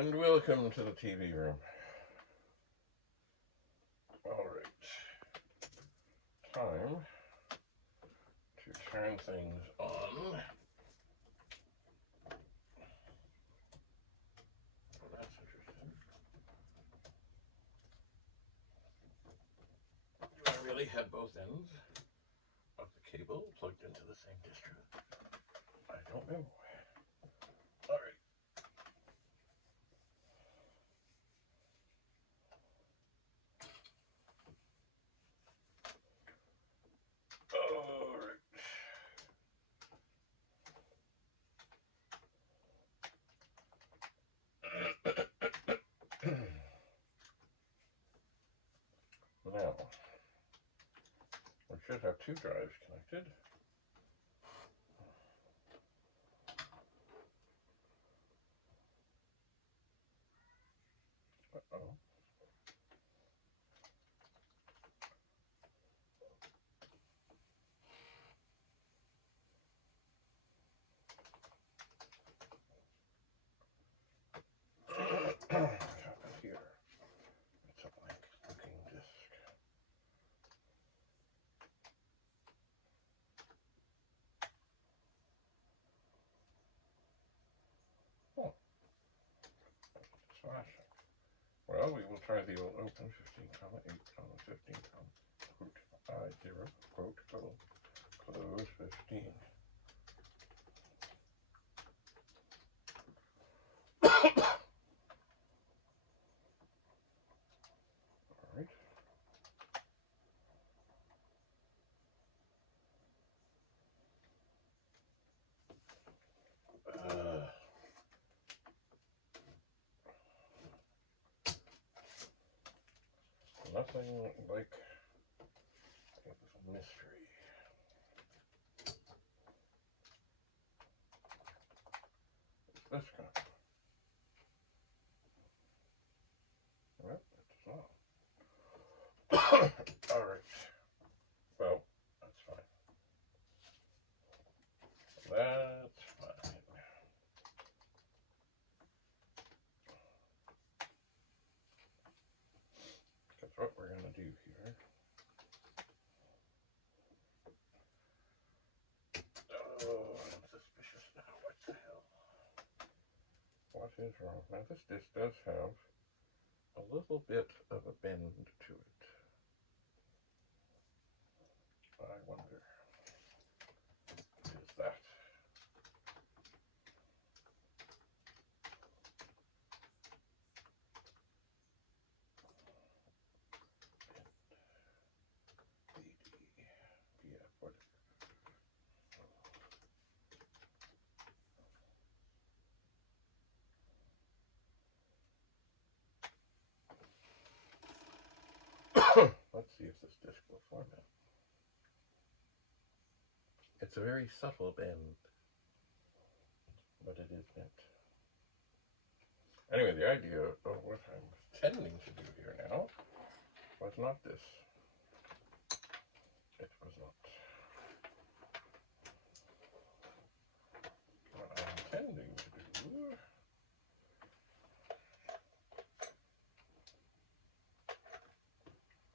And welcome to the TV room. Alright. Time to turn things on. Well, that's interesting. Do I really have both ends of the cable plugged into the same disk drive? I don't know. Alright. Now, we should have two drives connected. Uh-oh. What happened here? It's a blank looking disk. Oh, smashing. Well, we will try the old open 15, 8, 15, quote, I0, quote, close 15. Alright. Nothing like a little mystery. It's this guy. Well, it's not. Alright. Well, that's fine. That's fine. Because what we're going to do here. Oh, I'm suspicious now. What the hell? What is wrong? Now, this disc does have a little bit of a bend to it. I wonder, is that? Let's see if this disc will format. It's a very subtle bend, but it is bent. Anyway, the idea of what I'm tending to do here now was not this. It was not. What I'm intending to do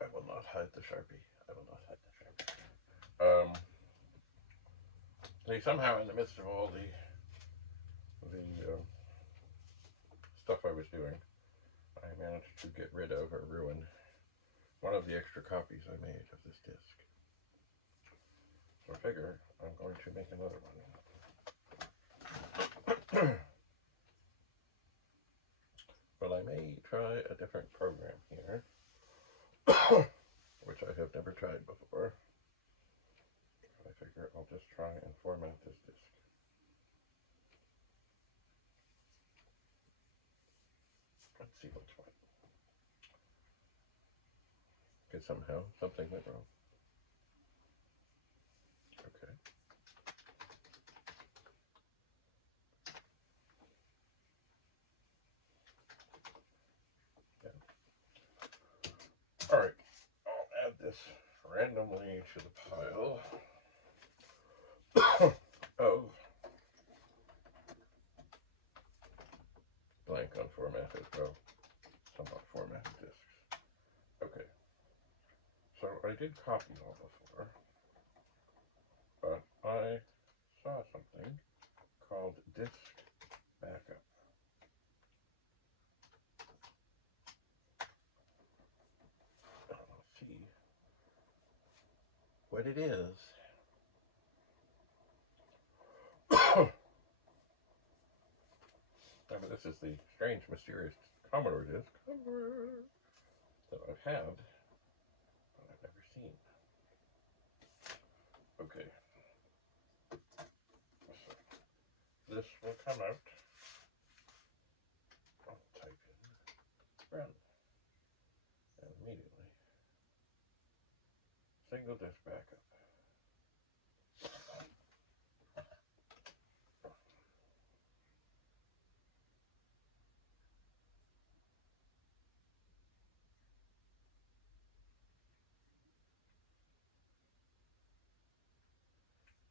I will not hide the Sharpie. I will not hide the Sharpie. Somehow in the midst of all the stuff I was doing, I managed to get rid of or ruin one of the extra copies I made of this disc. So I figure I'm going to make another one. But I may try a different program here, which I have never tried before. I figure I'll just try and format this disc. Let's see what's what. Because somehow something went wrong. Okay. Yeah. All right. I'll add this randomly to the pile of blank, unfortunately. formatted, well, somewhat formatted discs. Okay, so I did copy all before, but I saw something called disk backup. Let's see what it is. But this is the strange, mysterious Commodore disc that I've had, but I've never seen. Okay, so this will come out. I'll type in run, and immediately single disk backup.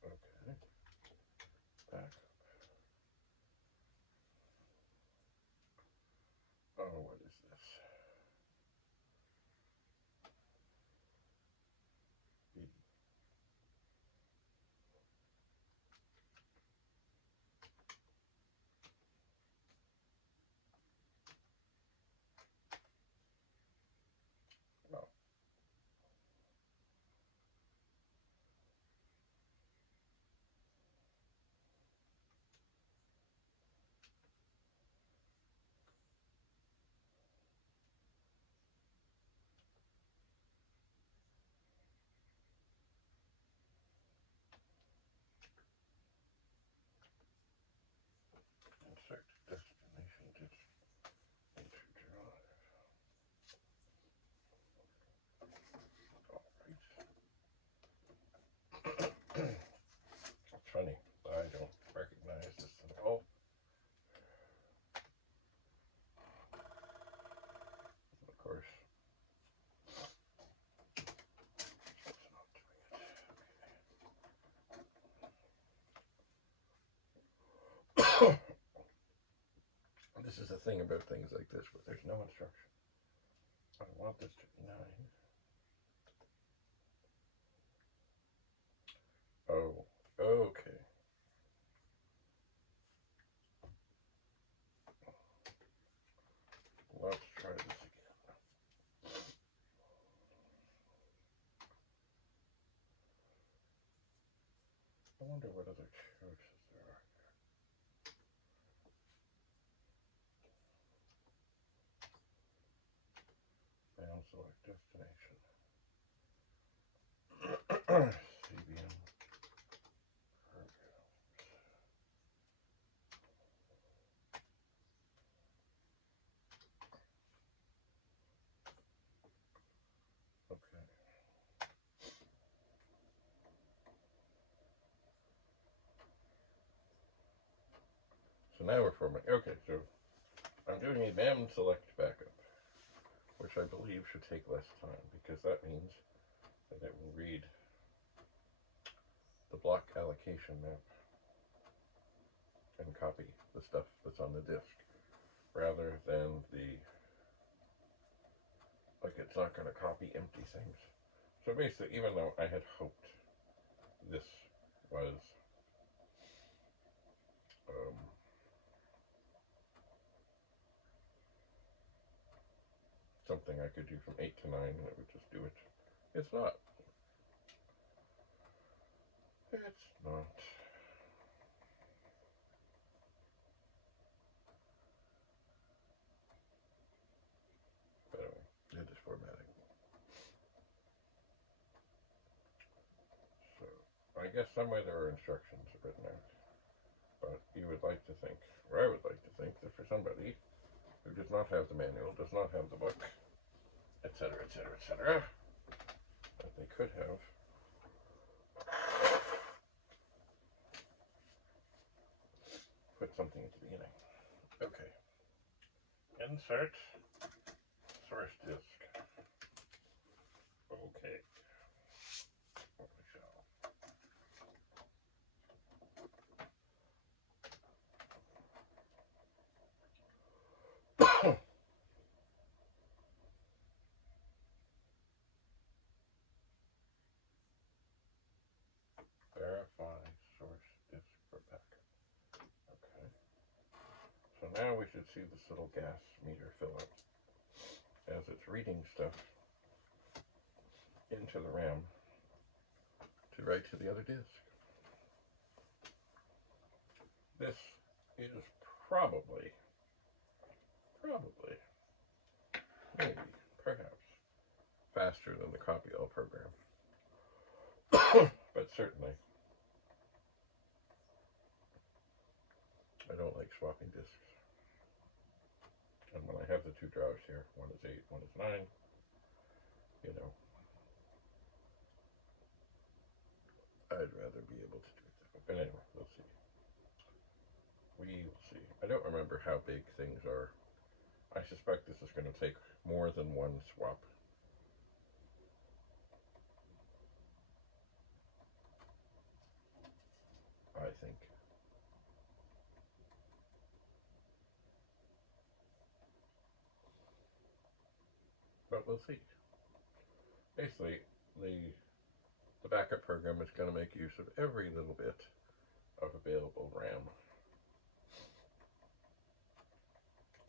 Okay, backup. Oh, what is this? Oh, insert destination disk into drive. All right. It's funny, I don't recognize this at all. Of course, it's not doing it. Okay. This is the thing about things like this, where there's no instruction. I want this to be 9. Oh, okay. Let's try this again. I wonder what other choices there are. Down select destination. CBM programs. Okay. So now we're formatting. Okay, so I'm doing a MAM select backup, which I believe should take less time, because that means that it will read the block allocation map and copy the stuff that's on the disk, rather than the, like, it's not going to copy empty things. So basically, even though I had hoped this was something I could do from 8 to 9 and it would just do it, it's not. It's not. But anyway, it is formatting. So I guess somewhere there are instructions written out. But you would like to think, or I would like to think, that for somebody who does not have the manual, does not have the book, etc., etc., etc., that they could have put something at the beginning. Okay. Insert source disk. Okay. now we should see this little gas meter fill up as it's reading stuff into the RAM to write to the other disk. This is probably, maybe, perhaps, faster than the copy all program. But certainly, I don't like swapping disks. And when I have the two drives here, one is 8, one is 9, you know, I'd rather be able to do it that way. But anyway, we'll see. We will see. I don't remember how big things are. I suspect this is going to take more than one swap. I think. But we'll see. Basically, the backup program is going to make use of every little bit of available RAM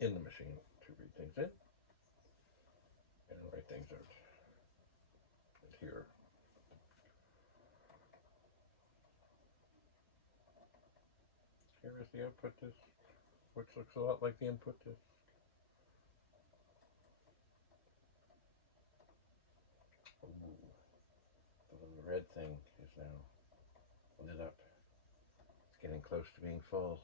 in the machine to read things in and write things out. And here, here is the output disk, which looks a lot like the input disk. Ooh, the little red thing is now lit up. It's getting close to being full.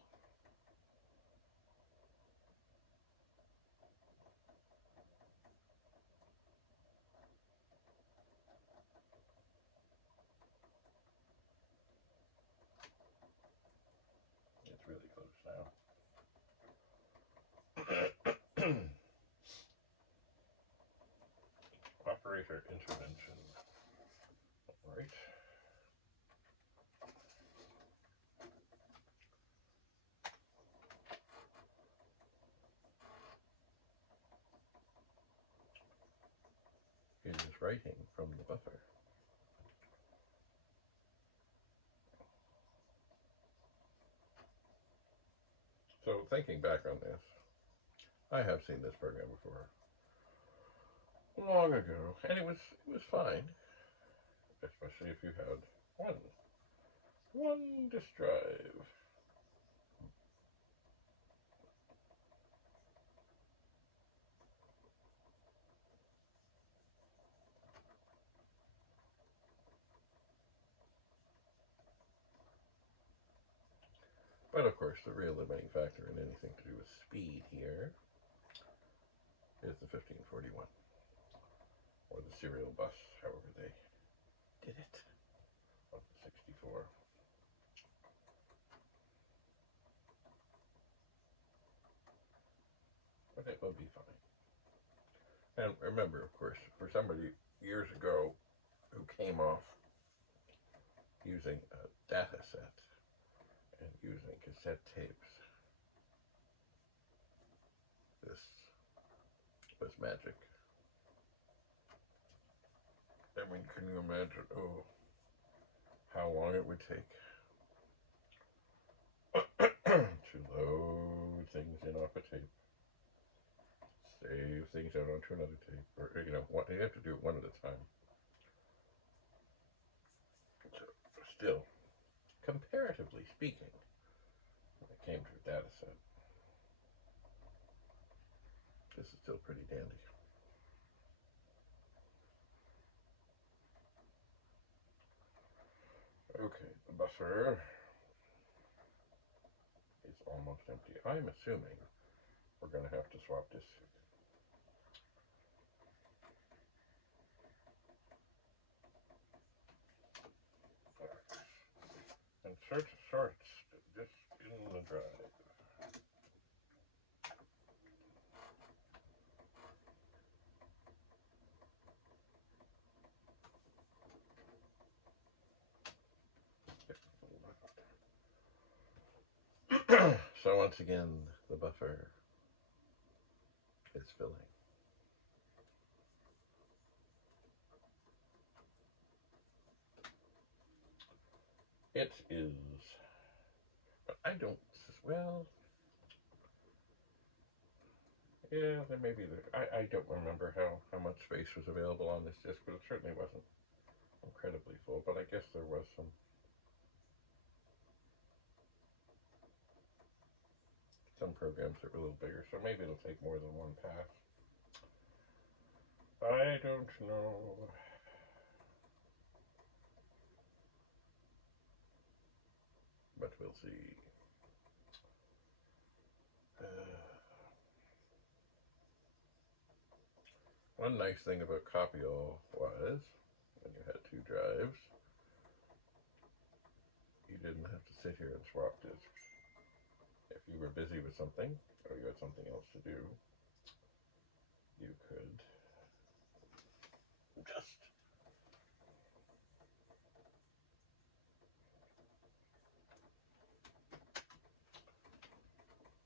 It's really close now. Operator intervention. All right. It is writing from the buffer. So thinking back on this, I have seen this program before, long ago, and it was fine, especially if you had one disk drive. But of course, the real limiting factor in anything to do with speed here is the 1541, or the serial bus, however they did it, on the 64. But it will be fine. And remember, of course, for somebody years ago who came off using a data set and using cassette tapes, this was magic. I mean, can you imagine, how long it would take to load things in off a tape, save things out onto another tape, or, you have to do it one at a time. So, still, comparatively speaking, when it came to a data set, this is still pretty dandy. Okay, the buffer is almost empty. I'm assuming we're going to have to swap this. Insert shorts disk in the drive. So once again, the buffer is filling. It is, but I don't, well, Yeah, there may be. I don't remember how much space was available on this disc, but it certainly wasn't incredibly full. But I guess there was some programs that were a little bigger, so maybe it'll take more than one pass. I don't know. But we'll see. Uh, One nice thing about Copy-All was, when you had two drives, you didn't have to sit here and swap disks. If you were busy with something, or you had something else to do, you could just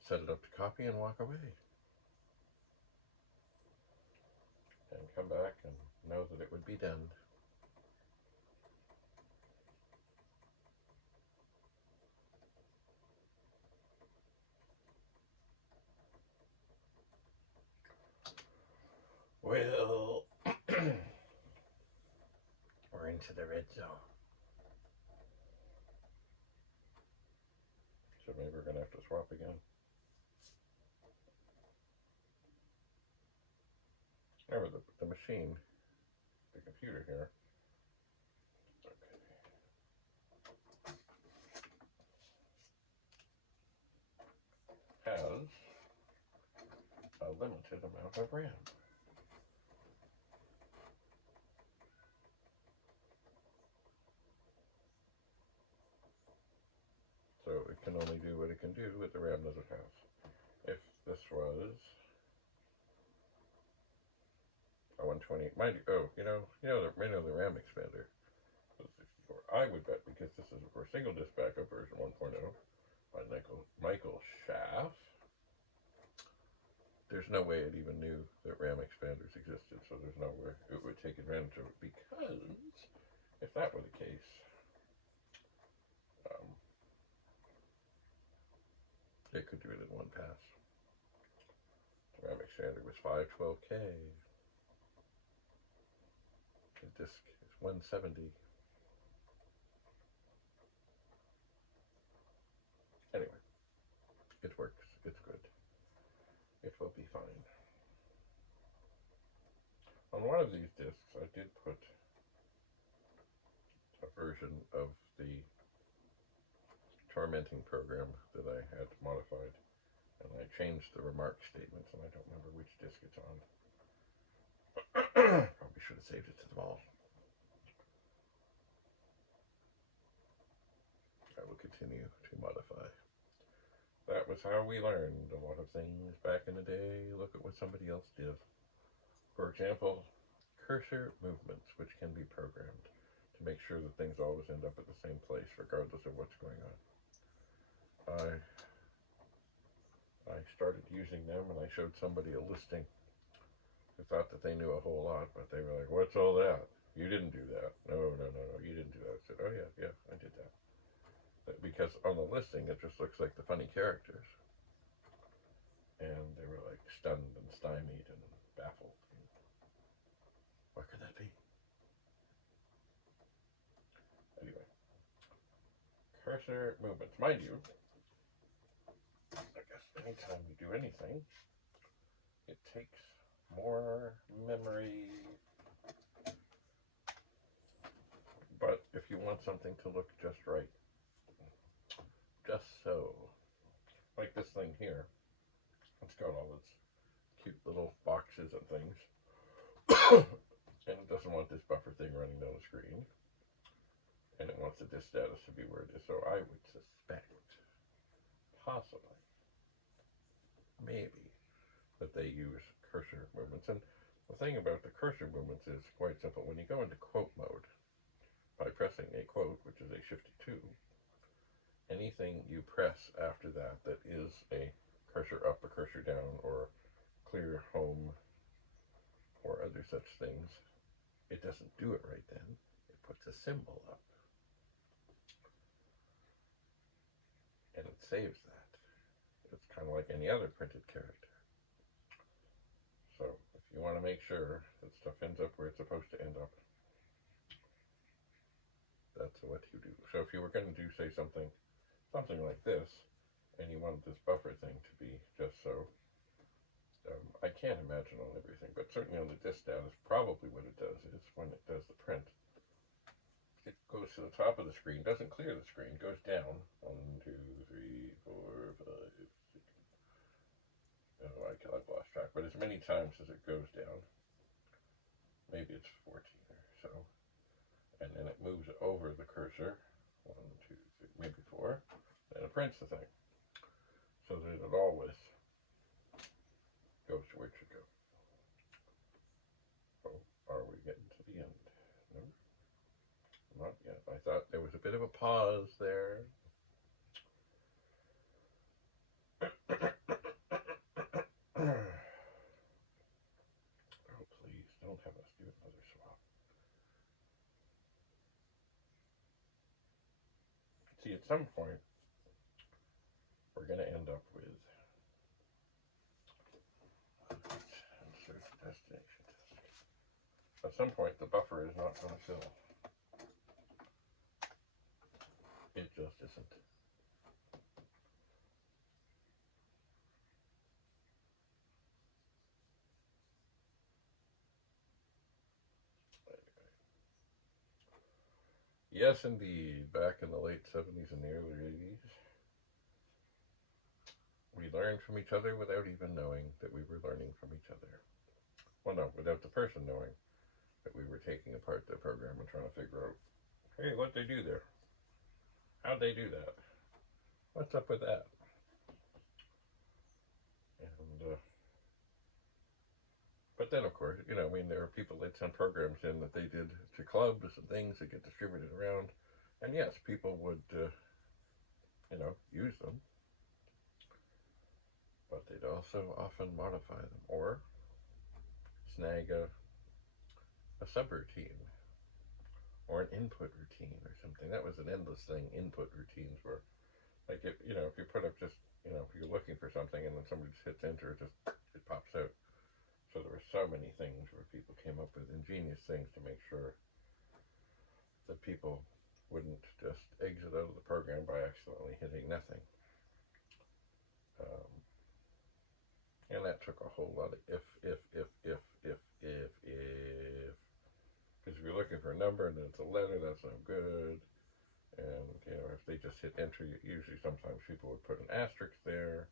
set it up to copy and walk away. And come back and know that it would be done. Well, we're into the red zone. So maybe we're going to have to swap again. Remember, the machine, the computer here, has a limited amount of RAM. So it can only do what it can do with the RAM that it has. If this was a 120, mind you, the RAM expander was 64. I would bet, because this is, of course, single disk backup version 1.0 by Michael Schaff, there's no way it even knew that RAM expanders existed, so there's no way it would take advantage of it, because if that were the case, um, it could do it in one pass. The RAM expander was 512K. The disk is 170. Anyway, it works. It's good. It will be fine. On one of these discs, I did put a version of the tormenting program that I had modified, and I changed the remark statements, and I don't remember which disc it's on. Probably should have saved it to them all. I will continue to modify. That was how we learned a lot of things back in the day. Look at what somebody else did. For example, cursor movements, which can be programmed to make sure that things always end up at the same place, regardless of what's going on. I started using them, and I showed somebody a listing who thought that they knew a whole lot, but they were like, "What's all that? You didn't do that. No, you didn't do that." I said, "Oh yeah, I did that." Because on the listing, it just looks like the funny characters. And they were like stunned and stymied and baffled. What could that be? Anyway, cursor movements. Mind you, I guess anytime you do anything, it takes more memory. But if you want something to look just right, just so, like this thing here, it's got all its cute little boxes and things, and it doesn't want this buffer thing running down the screen, and it wants the disk status to be where it is. So I would suspect, possibly, maybe, that they use cursor movements. And the thing about the cursor movements is quite simple. When you go into quote mode, by pressing a quote, which is a Shift-2, anything you press after that that is a cursor up, a cursor down, or clear home, or other such things, it doesn't do it right then. It puts a symbol up, and it saves that. It's kind of like any other printed character. You want to make sure that stuff ends up where it's supposed to end up. That's what you do. So if you were going to do, say, something like this, and you wanted this buffer thing to be just so, I can't imagine on everything, but certainly on the disk data, probably what it does is when it does the print, it goes to the top of the screen, doesn't clear the screen, goes down. 1, 2, 3, 4, 5, 6. Oh, I've lost track, but as many times as it goes down, maybe it's 14 or so, and then it moves over the cursor, 1, 2, 3, maybe 4, and it prints the thing, so that it always goes to where it should go. Oh, are we getting to the end? No, not yet. I thought there was a bit of a pause there. Oh, please, don't have us do another swap. See, at some point, we're going to end up with insert destination disk. At some point, the buffer is not going to fill. It just isn't. Yes, indeed. Back in the late 70s and the early 80s, we learned from each other without even knowing that we were learning from each other. Well, no, without the person knowing that we were taking apart the program and trying to figure out, hey, what'd they do there? How'd they do that? What's up with that? And, but then, of course, I mean, there are people that send programs in that they did to clubs and things that get distributed around. And yes, people would, use them. But they'd also often modify them or snag a subroutine or an input routine or something. That was an endless thing. Input routines were like, if you put up just, if you're looking for something and then somebody just hits enter, it pops out. So there were so many things where people came up with ingenious things to make sure that people wouldn't just exit out of the program by accidentally hitting nothing. And that took a whole lot of if. Because if you're looking for a number and it's a letter, that's no good. And, if they just hit enter, usually sometimes people would put an asterisk there.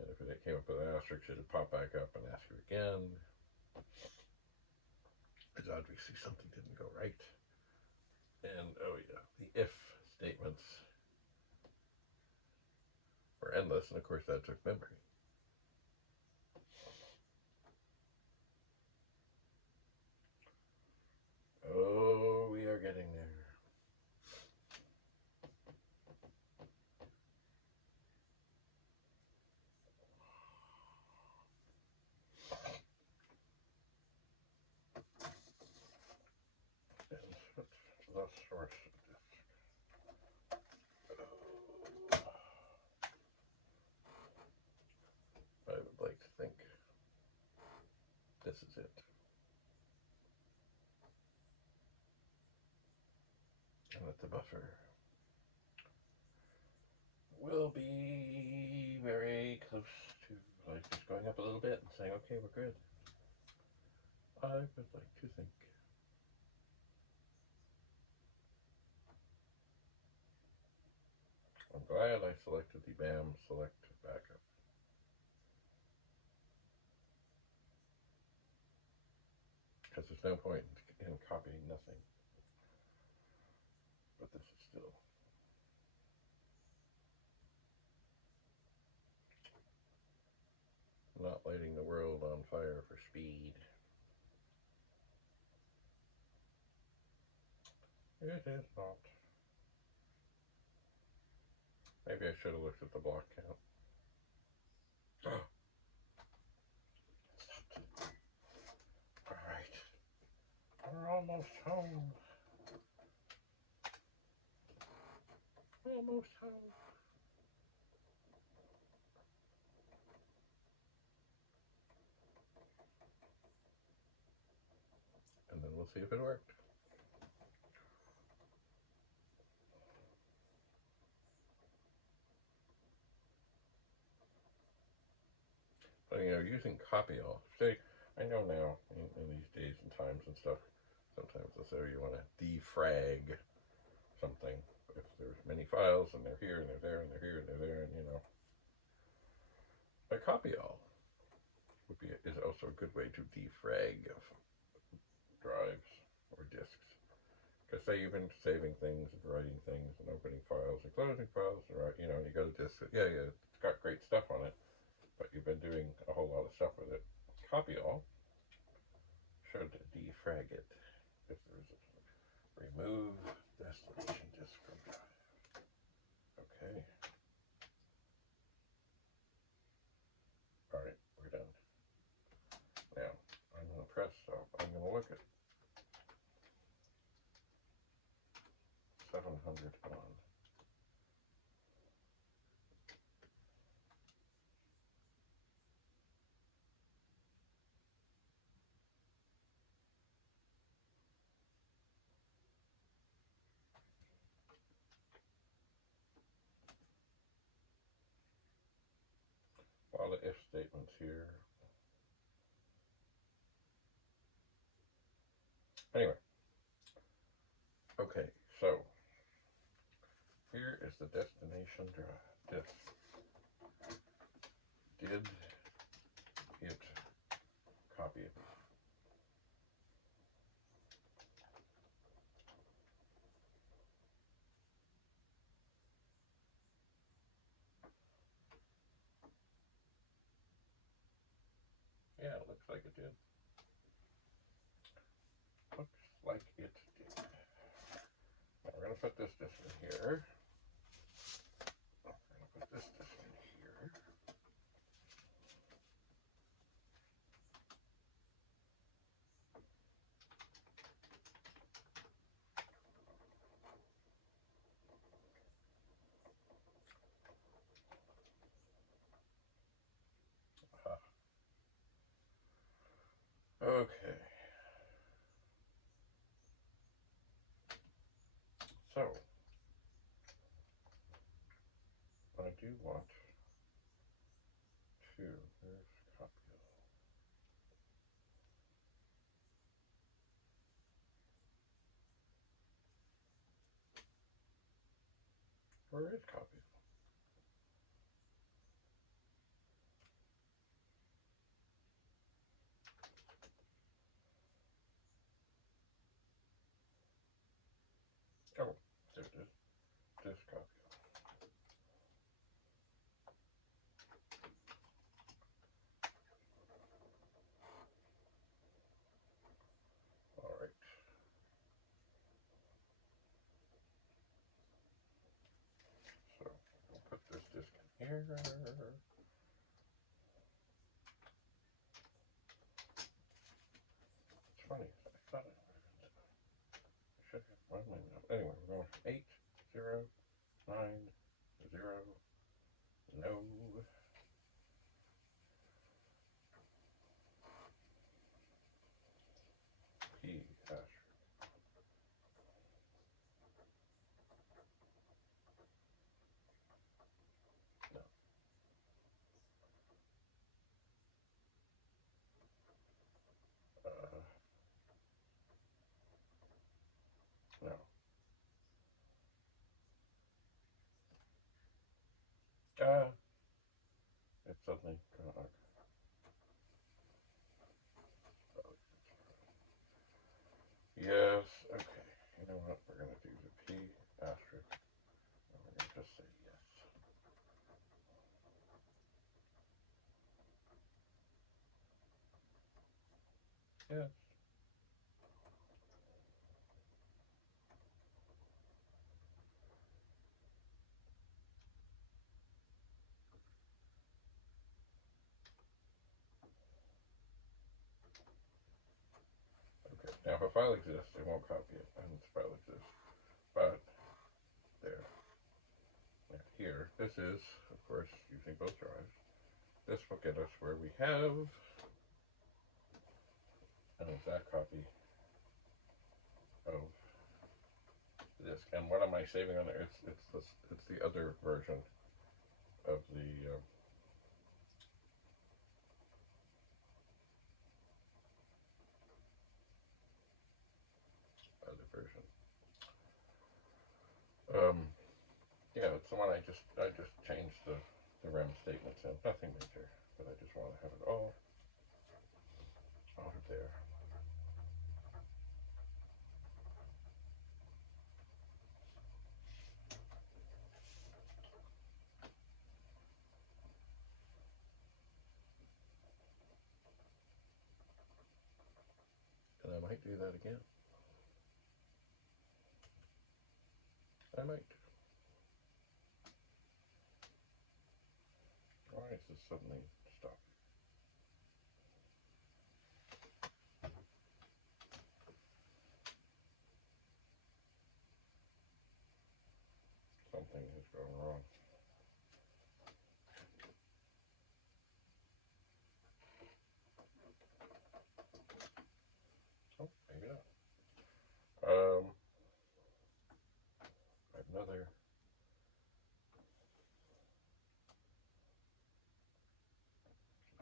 And if it came up with an asterisk, it would pop back up and ask you again. Because obviously something didn't go right. And, oh yeah, the if statements were endless. And of course that took memory. Oh, we are getting there. And the source disk. I would like to think this is it. And that the buffer will be very close to like just going up a little bit and saying, okay, we're good. I would like to think. I'm glad I selected the BAM select backup. Because there's no point in copying nothing. But this is still not lighting the world on fire for speed. It is not. Maybe I should have looked at the block count. Alright. We're almost home. Almost home. we'll see if it worked. But using copy all. Say, I know now in these days and times and stuff, sometimes they'll say you want to defrag something. If there's many files and they're here and they're there and they're here and they're there, and a copy all is also a good way to defrag drives or disks. Because say you've been saving things and writing things and opening files and closing files, and you got a disk that, it's got great stuff on it, but you've been doing a whole lot of stuff with it. Copy all should defrag it. If there's a remove destination disk from drive. Okay. Alright, we're done. Now, I'm going to press stop. I'm going to look at 700 on. A lot of if statements here. Anyway. Okay, so here is the destination drive. Disk. Did it copy it? Yeah, it looks like it did. Looks like it did. Now we're going to put this disk in here. We're going to put this disk in here. Okay. So, I do want to, there's copy. Where is copy? Oh, there it is. Disk copy. Alright. So, we'll put this disk in here. It's funny. I thought I should have one minute. Anyway, we're going from 8, 0, 9, 0, no. P hash. No. No. It's suddenly kind of. Yes. Okay. You know what? We're gonna do the P asterisk, and we're gonna just say yes. Yes. Okay. Now, if a file exists, it won't copy it, and this file exists. But there. Now, here, this is, of course, using both drives. This will get us where we have an exact copy of the disc. And what am I saving on there? It's the other version of the other version. Yeah, it's the one I just changed the REM statements in. Nothing major, but I just want to have it all out of there. And I might do that again. I might. Why is this suddenly stopped? Something is going wrong. Oh, maybe not.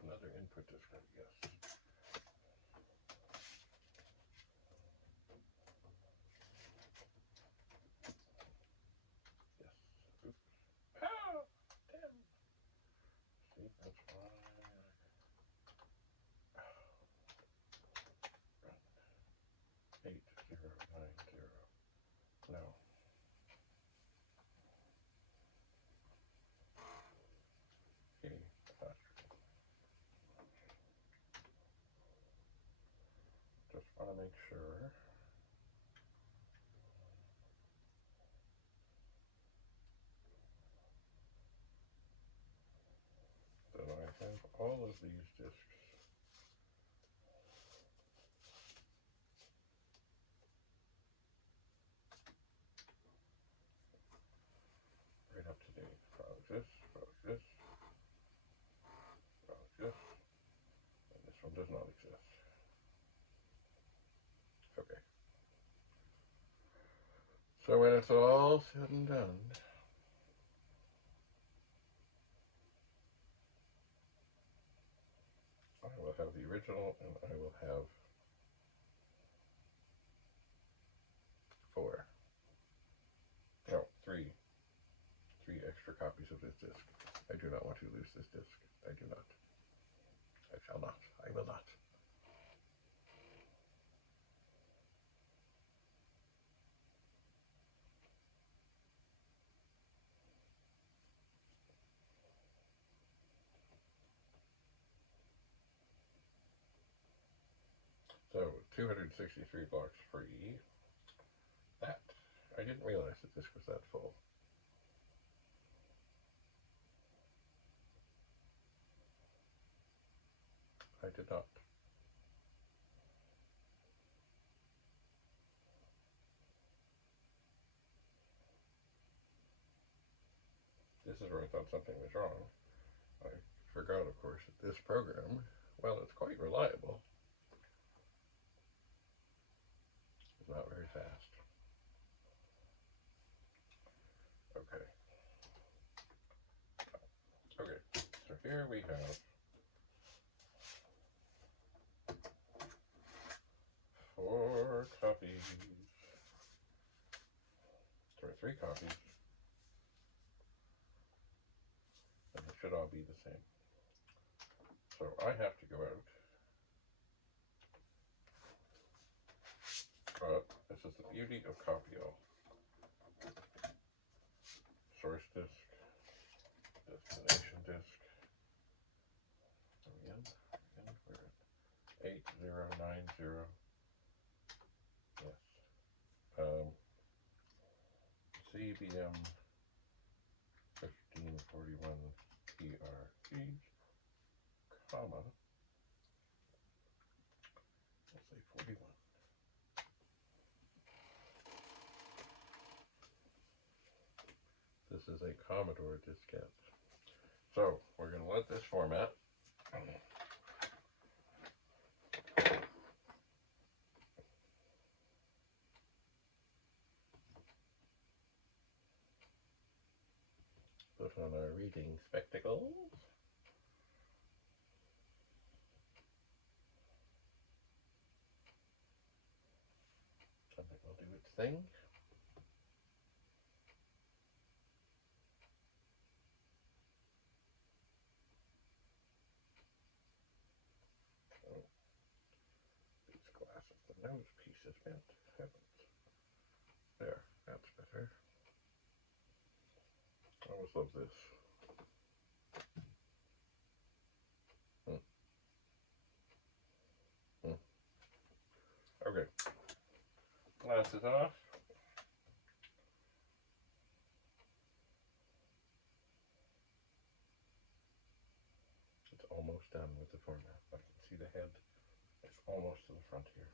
Another input disk, yes. Yes. Oops. Ah, damn. See, that's why. 8090. No. Okay. Just want to make sure. That I have all of these disks right up to date. Probably this, and this one does not exist. Okay. So when it's all said and done, I will have the original, and I will have 3 extra copies of this disc. I do not want to lose this disc. I do not. I shall not. I will not. So 263 blocks free. That, I didn't realize that this was that full. I did not. This is where I thought something was wrong. I forgot, of course, that this program, well, it's quite reliable. It's not very fast. Okay. Okay, so here we have 4 copies. Sorry, 3 copies. And they should all be the same. So I have to go out. But this is the beauty of Copio. Source disk, destination disk. Again, we're at 8090. Yes. CBM 1541 PRG, comma, let's say 41. This is a Commodore diskette. So we're going to let this format. on our reading spectacles. Something will do its thing. Oh, these glasses, the nose piece is bent. Heavens. There, that's better. I always love this. Okay, glasses off. It's almost done with the format. I can see the head. It's almost to the front here.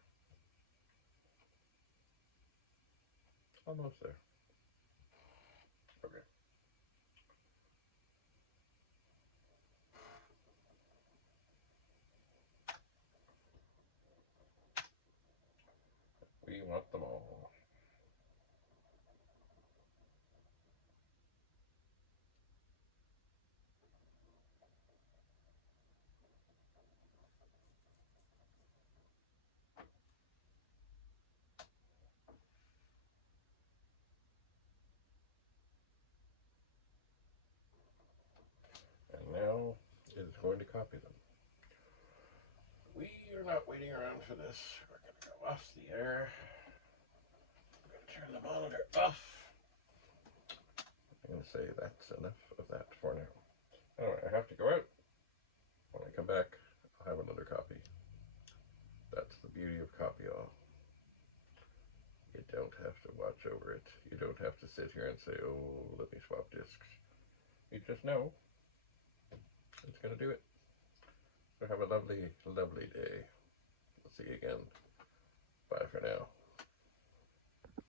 Almost there. Okay. We want them all. And now it is going to copy them. We are not waiting around for this. We're going to go off the air. I'm going to turn the monitor off. I'm going to say that's enough of that for now. Anyway, I have to go out. When I come back, I'll have another copy. That's the beauty of copy-all. You don't have to watch over it. You don't have to sit here and say, oh, let me swap discs. You just know it's going to do it. So have a lovely, lovely day. We'll see you again. Bye for now.